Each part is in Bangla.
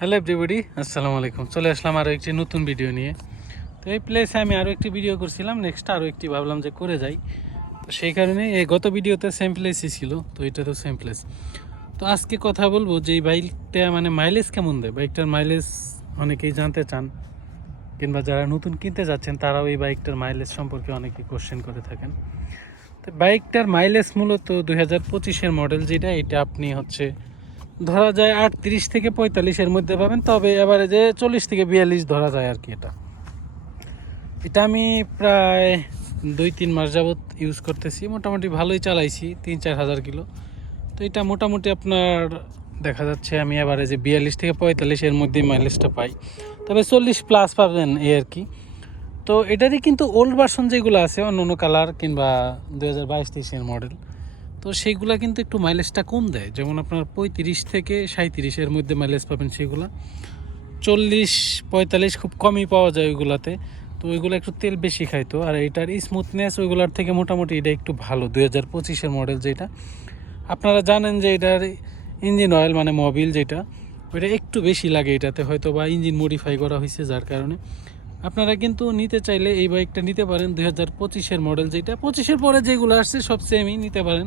হ্যালো এভরিবডি, আসসালামু আলাইকুম। চলে আসলাম আরও একটি নতুন ভিডিও নিয়ে। তো এই প্লেসে আমি আরও একটি ভিডিও করছিলাম, নেক্সট আরও একটি ভাবলাম যে করে যাই। তো সেই কারণে এই গত ভিডিওতে সেম প্লেসই ছিল, তো এটা তো সেম প্লেস। তো আজকে কথা বলবো যে এই বাইকটা মানে মাইলেজ কেমন দেয়। বাইকটার মাইলেজ অনেকেই জানতে চান, কিংবা যারা নতুন কিনতে যাচ্ছেন তারাও এই বাইকটার মাইলেজ সম্পর্কে অনেকেই কোশ্চেন করে থাকেন। তো বাইকটার মাইলেজ মূলত 2025-এর মডেল যেটা, এটা আপনি ধরা যায় 38 থেকে 45-এর মধ্যে পাবেন, তবে এবারে যে 40 থেকে 42 ধরা যায় আর কি। এটা আমি প্রায় 2-3 মাস যাবৎ ইউজ করতেছি, মোটামুটি ভালোই চালাইছি, 3-4 হাজার কিলো। তো এটা মোটামুটি আপনার দেখা যাচ্ছে আমি এবারে যে 42 থেকে 45-এর মধ্যে মাইলেজটা পাই, তবে 40+ পাবেন এই আর কি। তো এটারই কিন্তু ওল্ড ভার্সন যেগুলো আছে অন্য অন্য কালার কিংবা 2022-23-এর মডেল, তো সেইগুলা কিন্তু একটু মাইলেজটা কম দেয়। যেমন আপনার 35 থেকে 37-এর মধ্যে মাইলেজ পাবেন সেগুলা, 40-45 খুব কমই পাওয়া যায় ওইগুলাতে। তো ওইগুলো একটু তেল বেশি খাইতো, আর এটার স্মুথনেস ওইগুলার থেকে মোটামুটি এটা একটু ভালো। 2025-এর মডেল যেটা, আপনারা জানেন যে এটার ইঞ্জিন অয়েল মানে মোবিল যেটা, ওইটা একটু বেশি লাগে এটাতে, হয়তো বা ইঞ্জিন মডিফাই করা হয়েছে যার কারণে। আপনারা কিন্তু নিতে চাইলে এই বাইকটা নিতে পারেন 2025-এর মডেল যেটা, 25-এর পরে যেগুলো আসছে সব সেমই নিতে পারেন।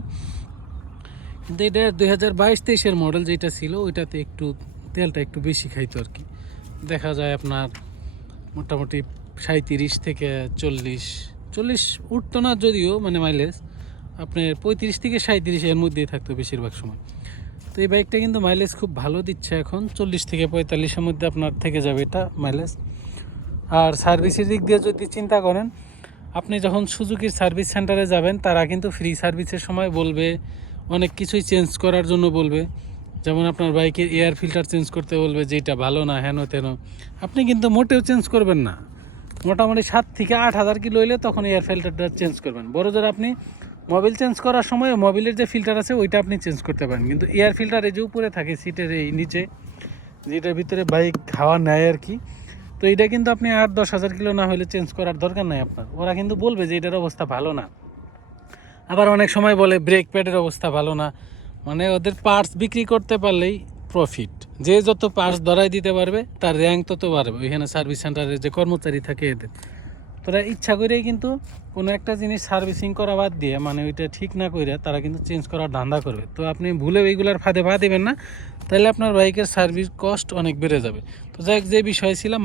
কিন্তু এটা 2022-23-এর মডেল যেটা ছিল ওইটাতে একটু তেলটা একটু বেশি খাইতো আর কি। দেখা যায় আপনার মোটামুটি 37 থেকে 40 উঠতো না যদিও, মানে মাইলেজ আপনার 35 থেকে 37-এর মধ্যেই থাকতো বেশিরভাগ সময়। তো এই বাইকটা কিন্তু মাইলেজ খুব ভালো দিচ্ছে এখন, 40 থেকে 45-এর মধ্যে আপনার থেকে যাবে এটা মাইলেজ। আর সার্ভিসের দিক দিয়ে যদি চিন্তা করেন, আপনি যখন সুজুকির সার্ভিস সেন্টারে যাবেন তারা কিন্তু ফ্রি সার্ভিসের সময় বলবে অনেক কিছুই চেঞ্জ করার জন্য বলবে। যেমন আপনার বাইকের এয়ার ফিল্টার চেঞ্জ করতে বলবে, যেটা ভালো না হেন তেন। আপনি কিন্তু মোটেও চেঞ্জ করবেন না, মোটামুটি 7 থেকে 8 হাজার কিলো হইলে তখন এয়ার ফিল্টারটা চেঞ্জ করবেন। বড় জোর আপনি মোবিল চেঞ্জ করার সময় মোবিলের যে ফিল্টার আছে ওইটা আপনি চেঞ্জ করতে পারেন, কিন্তু এয়ার ফিল্টার এই যে উপরে থাকে সিটের এই নিচে, যেটার ভিতরে বাইক হাওয়া নেয় আর কি, তো এটা কিন্তু আপনি 8-10 হাজার কিলো না হলে চেঞ্জ করার দরকার নাই আপনার। ওরা কিন্তু বলবে যে এটার অবস্থা ভালো না। আবার অনেক সময় বলে ব্রেক প্যাডের অবস্থা ভালো না, মানে ওদের পার্টস বিক্রি করতে পারলেই প্রফিট। যে যত পার্টস ধরাই দিতে পারবে তার র্যাঙ্ক তত বাড়বে ওইখানে সার্ভিস সেন্টারের যে কর্মচারী থাকে এদের। তারা ইচ্ছা করেই কিন্তু কোনো একটা জিনিস সার্ভিসিং করা বাদ দিয়ে, মানে ওইটা ঠিক না করে তারা কিন্তু চেঞ্জ করার ধান্দা করবে। তো আপনি ভুলেও এইগুলার ফাঁদে পা দেবেন না, তাহলে আপনার বাইকের সার্ভিস কস্ট অনেক বেড়ে যাবে। তো যাই হোক, যে বিষয় ছিলাম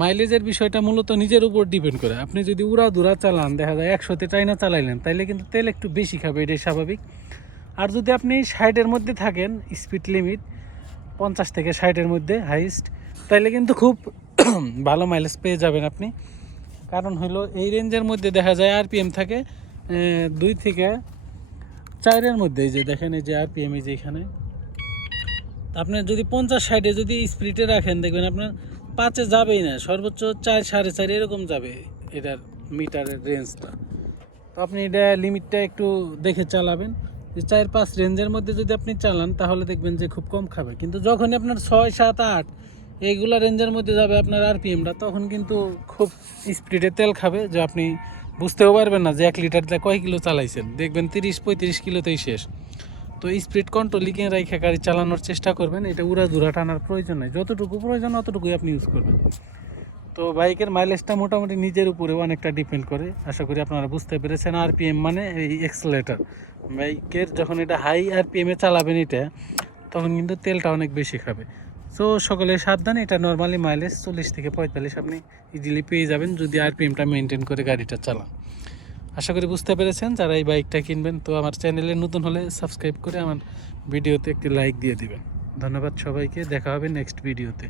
মাইলেজের বিষয়টা মূলত নিজের উপর ডিপেন্ড করে। আপনি যদি উড়াধুরা চালান, দেখা যায় 100-তে চাইনা চালাইলেন, তাইলে কিন্তু তেল একটু বেশি খাবে, এটাই স্বাভাবিক। আর যদি আপনি 60-এর মধ্যে থাকেন, স্পিড লিমিট 50 থেকে 60-এর মধ্যে হাইস্ট, তাইলে কিন্তু খুব ভালো মাইলেজ পেয়ে যাবেন আপনি। কারণ হলো এই রেঞ্জের মধ্যে দেখা যায় আরপিএম থাকে 2 থেকে 4-এর মধ্যে। এই যে দেখেন, এই যে আরপিএম, এই যে এখানে আপনার যদি 50-60-এ যদি স্পিডে রাখেন, দেখবেন আপনার 5-এ যাবেই না, সর্বোচ্চ 4-4.5 এরকম যাবে এটার মিটারের রেঞ্জটা। তো আপনি এটা লিমিটটা একটু দেখে চালাবেন, যে 4-5 রেঞ্জের মধ্যে যদি আপনি চালান তাহলে দেখবেন যে খুব কম খাবে। কিন্তু যখনই আপনার 6-7-8 এইগুলা রেঞ্জের মধ্যে যাবে আপনার আরপিএমটা, তখন কিন্তু খুব স্পিডে তেল খাবে, যে আপনি বুঝতেও পারবেন না যে 1 লিটারতে কয় কিলো চালাইছেন, দেখবেন 30-35 কিলোতেই শেষ। তো স্পিড কন্ট্রোলিংয়ে রেখে গাড়ি চালানোর চেষ্টা করবেন, এটা উড়াধুরা টানার প্রয়োজন নেই, যতটুকু প্রয়োজন অতটুকুই আপনি ইউজ করবেন। তো বাইকের মাইলেজটা মোটামুটি নিজের উপরে অনেকটা ডিপেন্ড করে, আশা করি আপনারা বুঝতে পেরেছেন। আরপিএম মানে এই এক্সেলেটার, বাইকের যখন এটা হাই আরপিএমে চালাবেন এটা, তখন কিন্তু তেলটা অনেক বেশি খাবে। সো সকলে সাবধান, এটা নর্মালি মাইলেজ 40 থেকে 45 আপনি ইজিলি পেয়ে যাবেন যদি আরপিএমটা মেনটেন করে গাড়িটা চালান। আশা করি বুঝতে পেরেছেন। যারা এই বাইকটা কিনবেন, তো আমার চ্যানেলে নতুন হলে সাবস্ক্রাইব করে আমার ভিডিওতে একটি লাইক দিয়ে দিবেন। ধন্যবাদ সবাইকে, দেখা হবে নেক্সট ভিডিওতে।